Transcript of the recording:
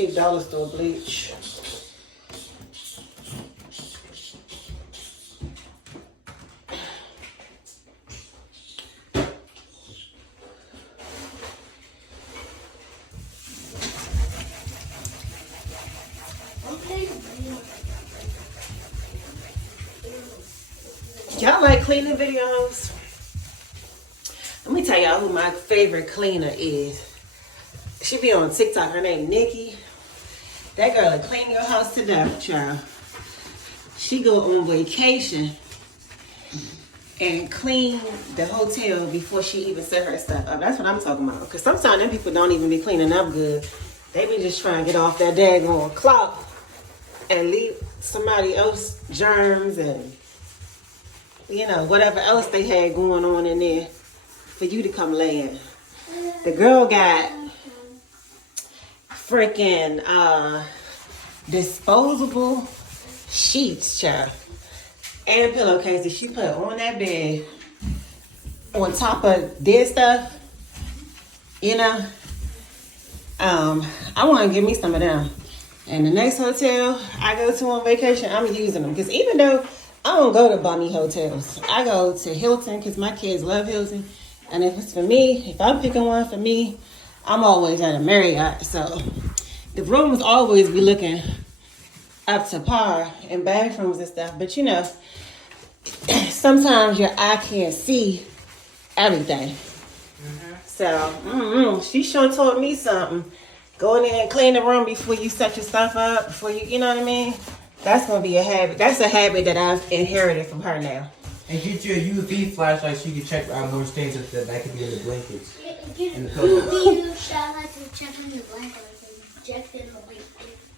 cheap dollar store bleach. Y'all like cleaning videos? Let me tell y'all who my favorite cleaner is. She be on TikTok. Her name Nikki. That girl will clean your house to death, child. She go on vacation and clean the hotel before she even set her stuff up. That's what I'm talking about. Because sometimes them people don't even be cleaning up good. They be just trying to get off that daggone clock and leave somebody else germs and, you know, whatever else they had going on in there for you to come lay in. The girl got freaking disposable sheets, child, and pillowcases she put on that bed on top of dead stuff. You know, I want to give me some of them. And the next hotel I go to on vacation, I'm using them. Because even though I don't go to bummy hotels, I go to Hilton because my kids love Hilton. And if it's for me, if I'm picking one for me, I'm always at a Marriott. So the rooms always be looking up to par in bathrooms and stuff. But you know, sometimes your eye can't see everything. So she sure told me something. Go in there and clean the room before you set your stuff up. Before you know what I mean? That's going to be a habit. That's a habit that I've inherited from her now. And get you a UV flashlight so you can check out more stains that could be in the blankets. And the pillows.